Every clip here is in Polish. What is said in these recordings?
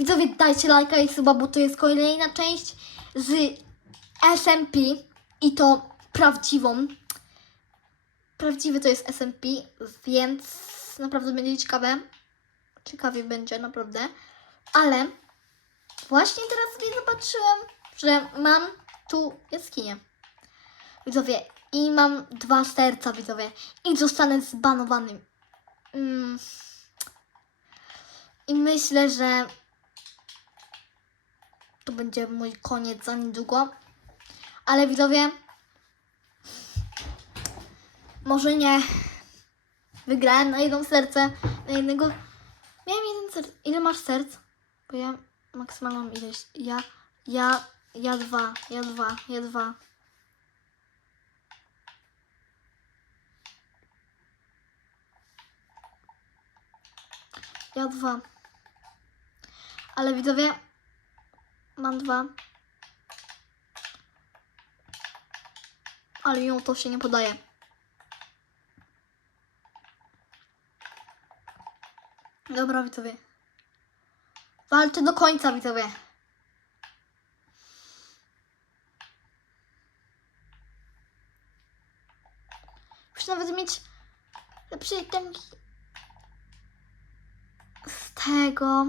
Widzowie, dajcie lajka i suba, bo to jest kolejna część z SMP i to prawdziwą. Prawdziwy to jest SMP, więc naprawdę będzie ciekawe. Ciekawie będzie, naprawdę. Ale właśnie teraz sobie zobaczyłem, że mam tu jaskinię. Widzowie, i mam dwa serca, widzowie. I zostanę zbanowany. Mm. I myślę, że to będzie mój koniec za niedługo. Ale widzowie, może nie. Wygrałem na jedno serce, na jednego. Miałem jeden serc. Ile masz serc? Bo ja maksymalną mam ileś. Ja, ja, ja dwa, ja dwa, ja dwa. Ja dwa. Ale widzowie, mam dwa. Ale ją to się nie podaje. Dobra, widzowie. Walczę do końca, widzowie. Muszę nawet mieć lepsze itemki z tego.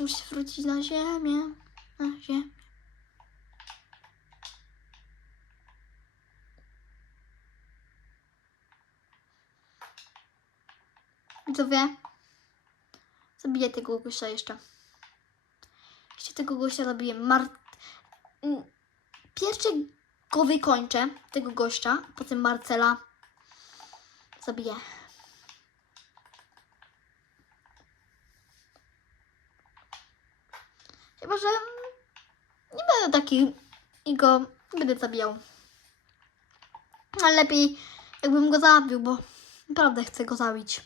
Muszę wrócić na ziemię. Na ziemię. Widzowie, zabiję tego gościa jeszcze. Jeszcze tego gościa zabiję. Mar... Mm, Pierwszy go wykończę, tego gościa, potem Marcela zabiję. Chyba, że nie będę taki i go będę zabijał. Ale lepiej jakbym go zabił, bo naprawdę chcę go zabić.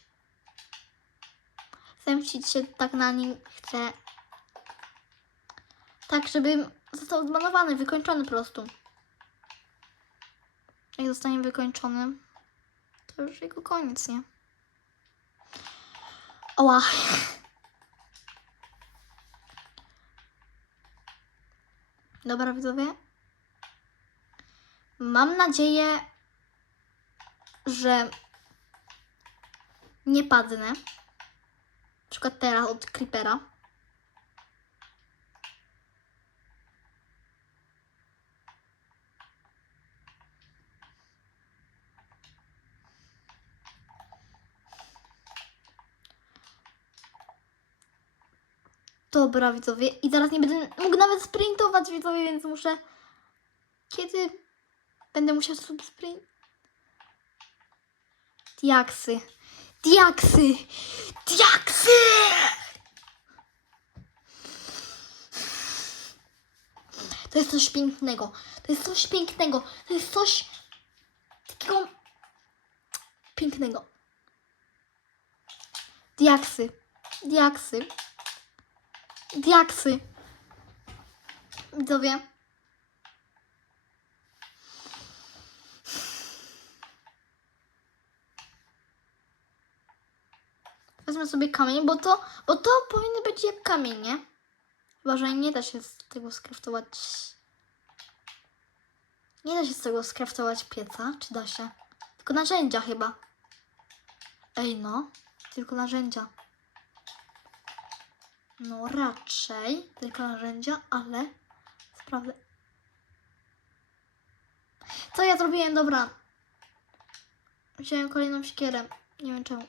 Zemścić się tak na nim chcę. Tak, żeby został zbanowany, wykończony po prostu. Jak zostanie wykończony, to już jego koniec, nie? Oła. Dobra, widzowie. Mam nadzieję, że nie padnę. Na przykład teraz od Creepera. Dobra, widzowie. I zaraz nie będę mógł nawet sprintować, widzowie, więc muszę... Kiedy będę musiał sobie sprint... Diaksy. Diaksy! Diaksy! To jest coś pięknego. To jest coś pięknego. To jest coś takiego pięknego. Diaksy. Diaksy. Diaksy. Widzowie. Wezmę sobie kamień, bo to, bo to powinny być jak kamień, nie? Chyba, że nie da się z tego skraftować. Nie da się z tego skraftować pieca, czy da się? Tylko narzędzia chyba. Ej no, tylko narzędzia. No raczej tylko narzędzia, ale sprawdzę. Co ja zrobiłem? Dobra. Wziąłem kolejną siekierę. Nie wiem czemu.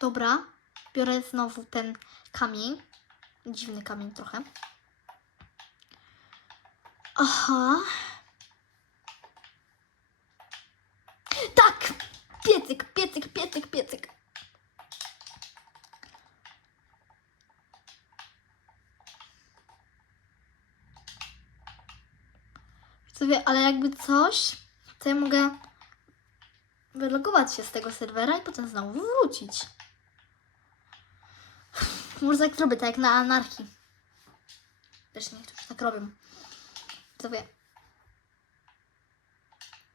Dobra. Biorę znowu ten kamień. Dziwny kamień trochę. Aha. Tak! Piecyk, piecyk, piecyk, piecyk. Sobie, ale jakby coś, to ja mogę wylogować się z tego serwera i potem znowu wrócić. Może tak zrobię, tak jak na anarchii. Też niektórzy tak robią. Sobie.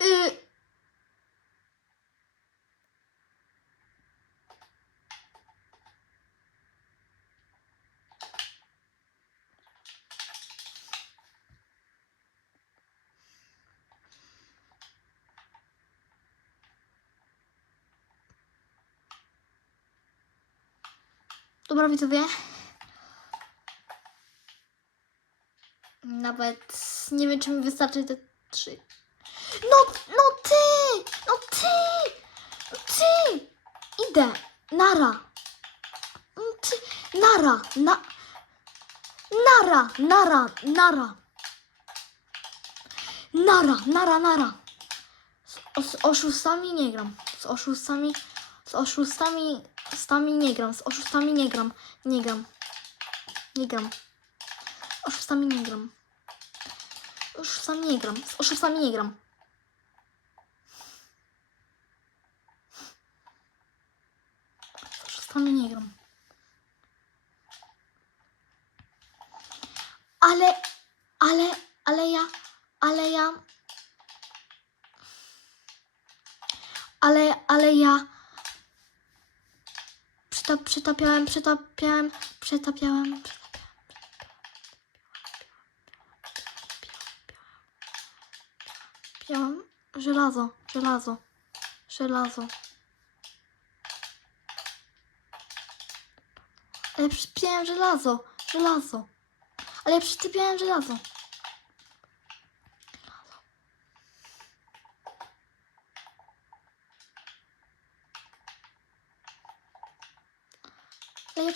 Y Dobra, widzowie. Nawet nie wiem, czy mi wystarczy te trzy. No, no ty! No ty! No ty! Idę. Nara. No Ty. Nara. Na... Nara. Nara. Nara. Nara. Nara. Nara. Z, z oszustami nie gram. Z oszustami... Z oszustami... Z tami nie gram. Z oszustami nie gram. Nie gram. Nie gram. Oszustami nie gram. Oszustami nie gram. Z oszustami nie gram. Z oszustami nie gram. Ale, ale, ale ja, ale ja, ale, ale ja przytap, przytapiałem, przytapiałem, przytapiałem, przytapiałem, żelazo, żelazo, żelazo. Ale przypiałem żelazo, żelazo. Ale przytypiałem żelazo.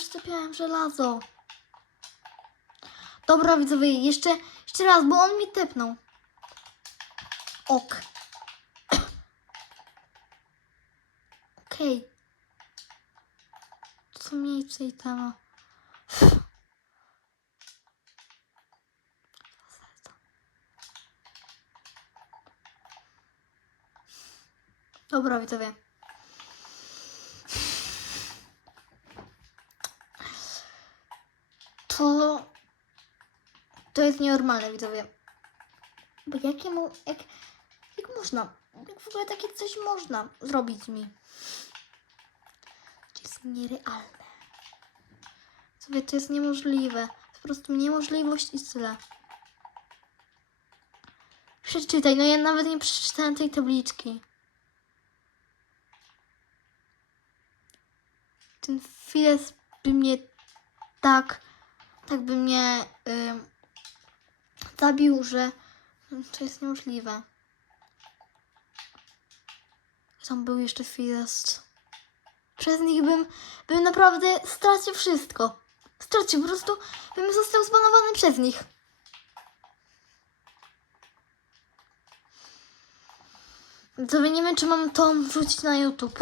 Przytypiałem żelazo. Dobra widzowie, jeszcze, jeszcze raz, bo on mi tepnął. Ok. Okej. Co miejsce i tema. Dobra, widzowie. To... To jest nienormalne, widzowie. Bo jakie mu... Jak, jak można? Jak w ogóle takie coś można zrobić mi? To jest nierealne. Sobie to jest niemożliwe. Po prostu niemożliwość i tyle. Przeczytaj, no ja nawet nie przeczytałem tej tabliczki. Ten Files by mnie tak, tak by mnie zabił, że to jest niemożliwe. Tam był jeszcze Files. Przez nich bym, bym naprawdę stracił wszystko. Stracił, po prostu bym został zbanowany przez nich. To nie wiem, czy mam to wrzucić na YouTube.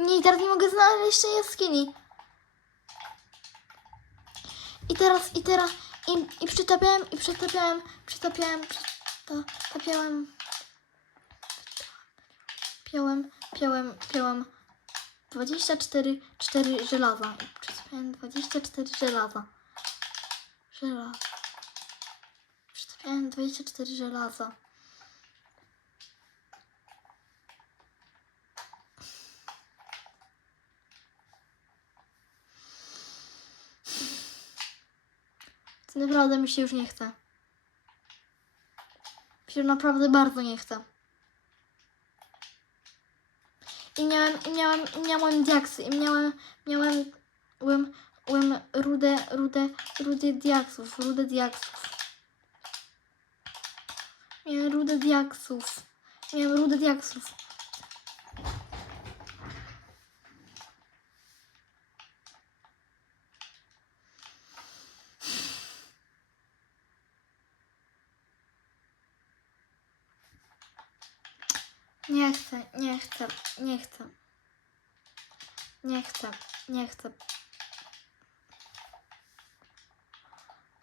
Nie, teraz nie mogę znaleźć tej jaskini. I teraz, i teraz, i, i przytapiałem, i przytapiałem, przytapiałem, przytapiałem, piałem, piałem, piałem 24 4 żelaza. I przytapiałem 24 żelaza. Żelaza. Przytapiałem 24 żelaza. Naprawdę mi się już nie chce. Mi się naprawdę bardzo nie chce. I miałem, i miałem, i miałem diaksy, i miałem, miałem, łem, łem rudę, rudę, rudę diaksów, rudę diaksów. Miałem rudę diaksów. Miałem rudę diaksów. Nie chcę, nie chcę, nie chcę. Nie chcę, nie chcę.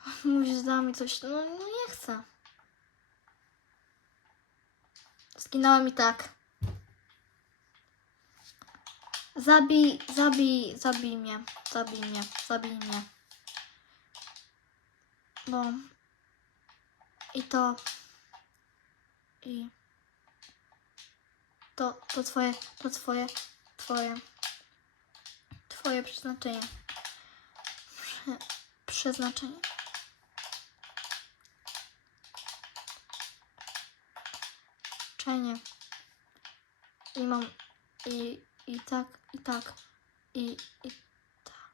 Mówisz, da mi coś. No, no nie chcę. Zginąłem i tak. Zabij, zabij, zabij mnie. Zabij mnie, zabij mnie. Bo... I to... I... To, to twoje, to twoje, twoje, twoje przeznaczenie. Prze, przeznaczenie. Czenie. I mam, i, i tak, i tak, i, i tak.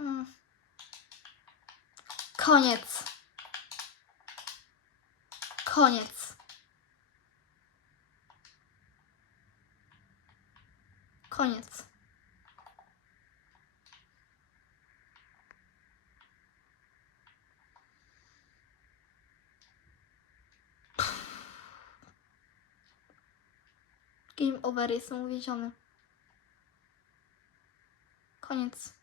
Mm. Koniec. Koniec. Koniec. Game over, jestem uwięziony. Koniec.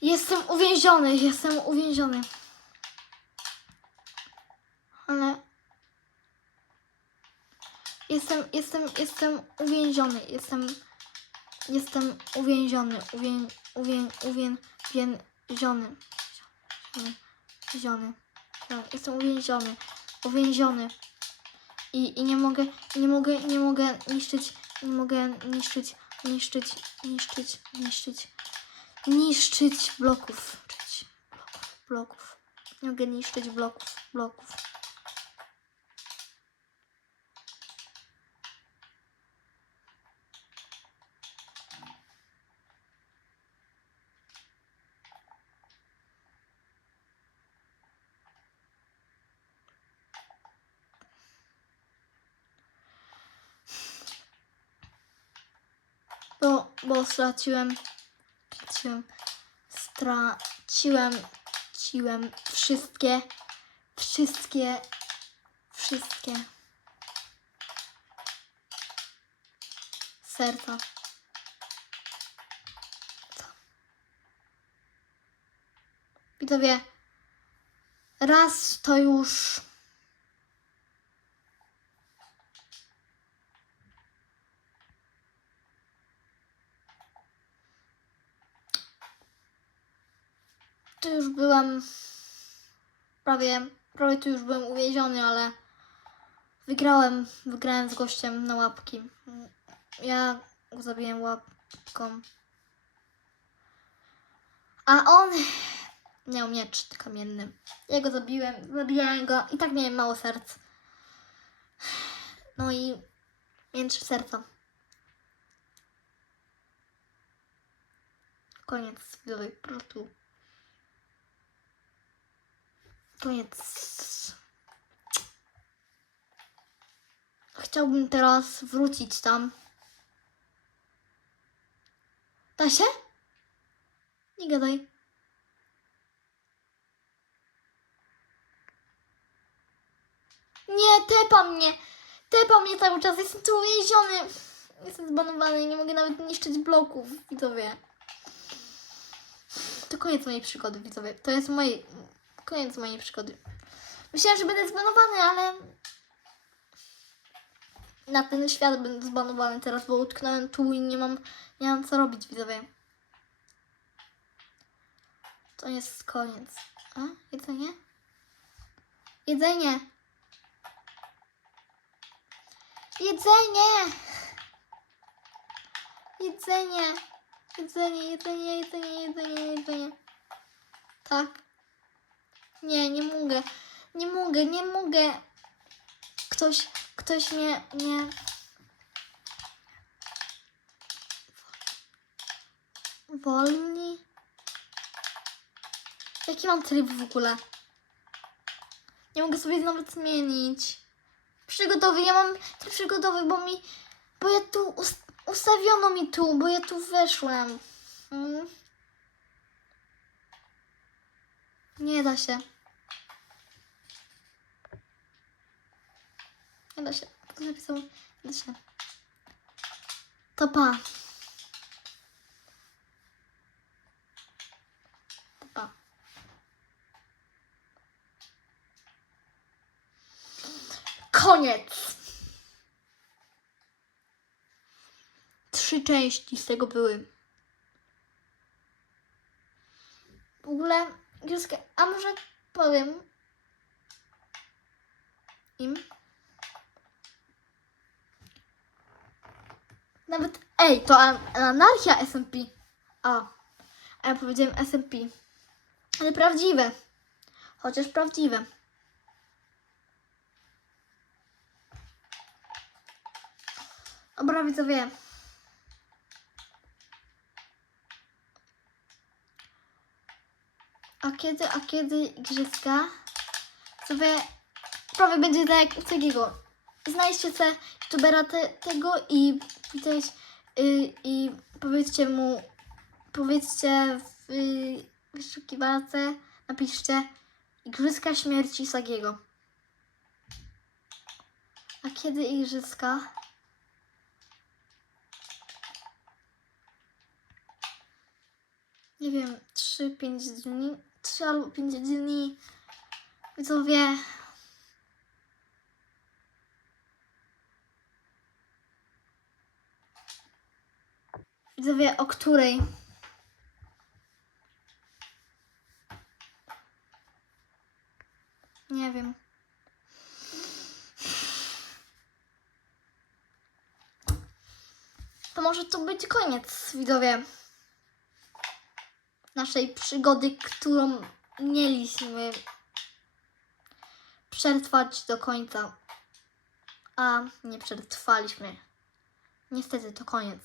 Jestem uwięziony, jestem uwięziony. Ale jestem, jestem, jestem uwięziony, jestem, jestem uwięziony, uwię, uwię, uwię, uwięziony, uwięziony, jestem uwięziony, uwięziony. I, I nie mogę, nie mogę, nie mogę niszczyć, nie mogę niszczyć, niszczyć, niszczyć, niszczyć niszczyć bloków. Niszczyć bloków, bloków. Nie mogę niszczyć bloków, bloków. Bo, bo straciłem straciłem, straciłem, ciłem wszystkie, wszystkie, wszystkie serca. Widzowie, raz to już tu już byłem prawie, prawie tu już byłem uwięziony, ale wygrałem, wygrałem z gościem na łapki. Ja go zabiłem łapką. A on miał miecz kamienny. Ja go zabiłem, zabijałem go i tak miałem mało serc. No i miałem serca. Koniec widzowej, po prostu. Koniec. Chciałbym teraz wrócić tam. Da się? Nie gadaj. Nie, tepa mnie. Tepa mnie cały czas. Jestem tu uwięziony. Jestem zbanowany nie mogę nawet niszczyć bloków, widzowie. To koniec mojej przygody, widzowie. To jest moje... Koniec mojej przygody. Myślałam, że będę zbanowany, ale... Na ten świat będę zbanowany teraz, bo utknąłem tu i nie mam, nie mam co robić, widzowie. To jest koniec. A? Jedzenie? Jedzenie! Jedzenie! Jedzenie! Jedzenie, jedzenie, jedzenie, jedzenie, jedzenie. Tak. Nie, nie mogę. Nie mogę, nie mogę. Ktoś, ktoś mnie, nie. Wolni? Jaki mam tryb w ogóle? Nie mogę sobie nawet zmienić. Przygodowy, ja mam tryb przygodowy, bo mi, bo ja tu, ust, ustawiono mi tu, bo ja tu weszłem. Mm. Nie da się. Nie da się. Kto napisał? Nie da się. To pa. To pa. Koniec. Trzy części z tego były. Igrzyska, a może powiem im. Nawet, ej, to an- anarchia SMP. A, a ja powiedziałem SMP. Ale prawdziwe. Chociaż prawdziwe. Dobra, widzowie. A kiedy, a kiedy igrzyska? Sobie prawie będzie tak Cegiego. Znajdźcie se youtubera te, tego i widzieć y, i powiedzcie mu, powiedzcie w y, wyszukiwarce, napiszcie Igrzyska śmierci Sagiego. A kiedy igrzyska? Nie wiem, 3-5 dni, 3 albo 5 dni. Widzowie. Widzowie, o której? Nie wiem. To może to być koniec, widzowie. Naszej przygody, którą mieliśmy przetrwać do końca. A nie przetrwaliśmy. Niestety to koniec.